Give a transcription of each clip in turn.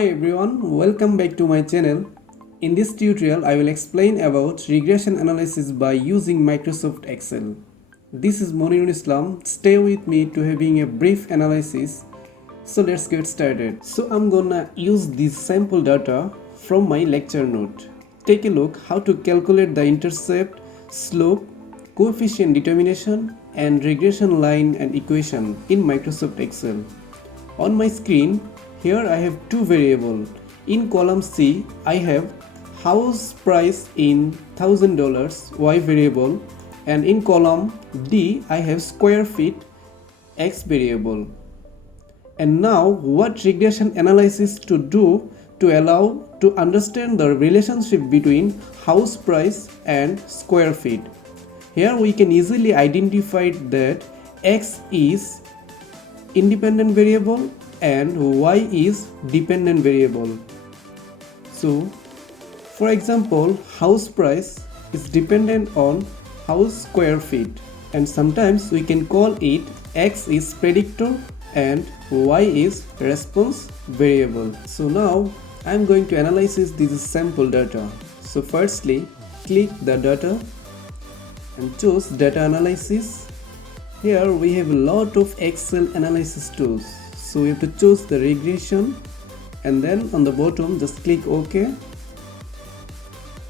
Hi everyone, welcome back to my channel. In this tutorial, I will explain about regression analysis by using Microsoft Excel. This is Monirul. Stay with me to having a brief analysis. So let's get started. So I'm gonna use this sample data from my lecture note. Take a look how to calculate the intercept, slope, coefficient determination and regression line and equation in Microsoft Excel. On my screen, here I have two variables. In column C, I have house price in $1,000 Y variable, and in column D, I have square feet X variable. And now, what regression analysis to do to allow to understand the relationship between house price and square feet? Here we can easily identify that X is independent variable and Y is dependent variable. So for example, house price is dependent on house square feet, and sometimes we can call it X is predictor and Y is response variable. So now I'm going to analyze this sample data. So firstly, click the data and choose data analysis. Here we have a lot of Excel analysis tools, so we have to choose the regression and then on the bottom just click OK.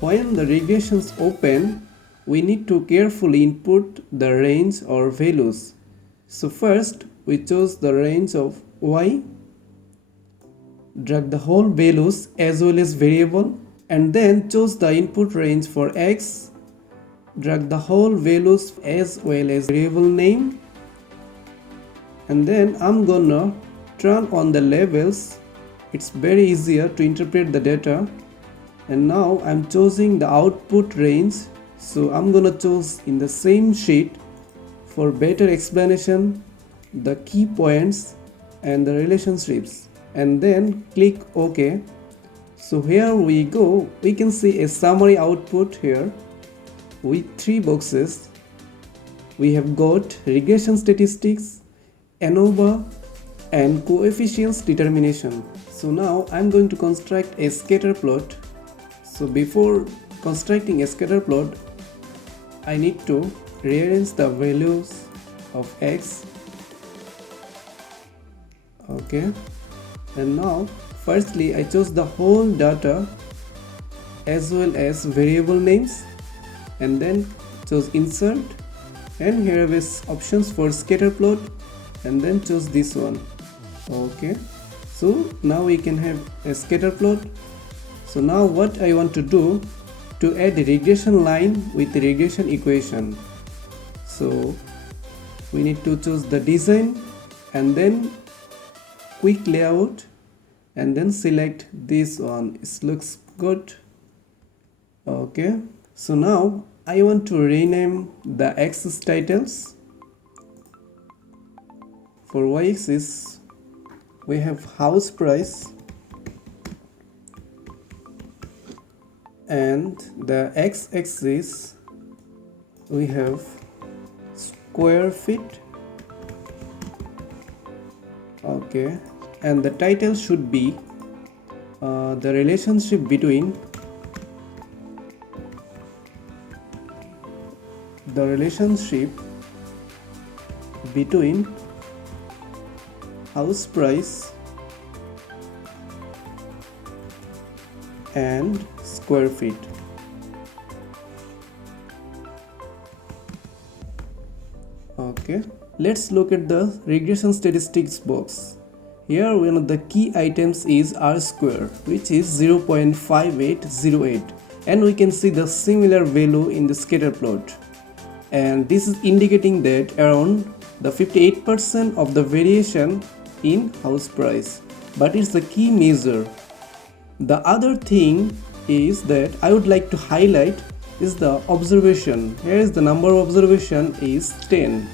When the regressions open, we need to carefully input the range or values. So first we choose the range of Y, drag the whole values as well as variable, and then choose the input range for X, drag the whole values as well as variable name, and then I'm gonna turn on the labels. It's very easier to interpret the data. And now I'm choosing the output range, so I'm gonna choose in the same sheet for better explanation the key points and the relationships, and then click OK. So here we go, we can see a summary output here with three boxes. We have got regression statistics, ANOVA and coefficients determination. So now I'm going to construct a scatter plot. So before constructing a scatter plot, I need to rearrange the values of X. Okay, and now firstly I chose the whole data as well as variable names, and then choose insert, and here is options for scatter plot, and then choose this one. Okay, so now we can have a scatter plot. So now what I want to do to add a regression line with the regression equation. So we need to choose the design and then quick layout, and then select this one. It looks good. Okay, so now I want to rename the axis titles. For y-axis we have house price, and the x-axis we have square feet. Okay, and the title should be the relationship between house price and square feet. Okay, let's look at the regression statistics box. Here one of the key items is R square, which is 0.5808, and we can see the similar value in the scatter plot, and this is indicating that around the 58% of the variation in house price, but it's the key measure. The other thing is that I would like to highlight is the observation. Here is the number of observation is 10.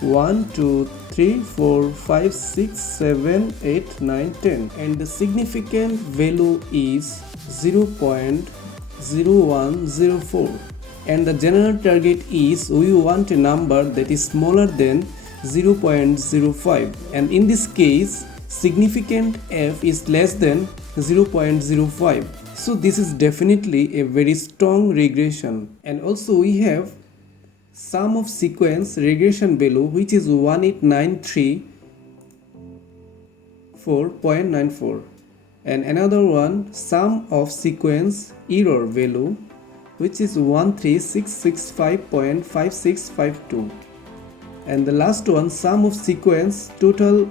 1, 2, 3, 4, 5, 6, 7, 8, 9, 10, and the significant value is 0.0104, and the general target is we want a number that is smaller than 0.05, and in this case significant f is less than 0.05. So this is definitely a very strong regression. And also we have sum of sequence regression value, which is 18934.94, and another one sum of sequence error value, which is 13665.5652, and the last one sum of sequence total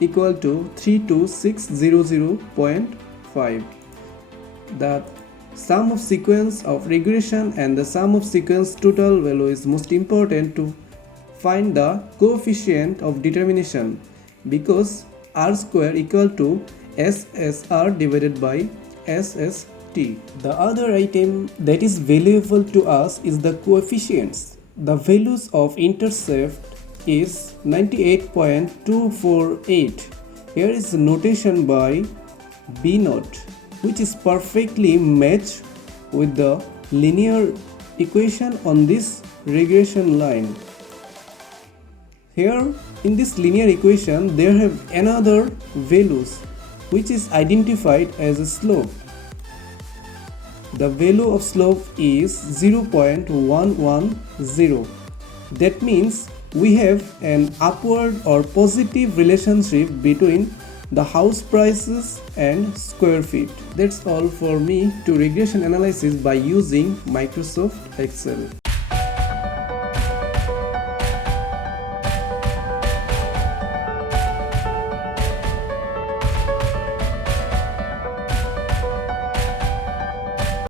equal to 32600.5. The sum of sequence of regression and the sum of sequence total value is most important to find the coefficient of determination, because R square equal to SSR divided by SST. The other item that is valuable to us is the coefficients. The values of intercept is 98.248. Here is the notation by B naught, which is perfectly matched with the linear equation on this regression line. Here in this linear equation there have another values which is identified as a slope. The value of slope is 0.110. That means we have an upward or positive relationship between the house prices and square feet. That's all for me to regression analysis by using Microsoft Excel.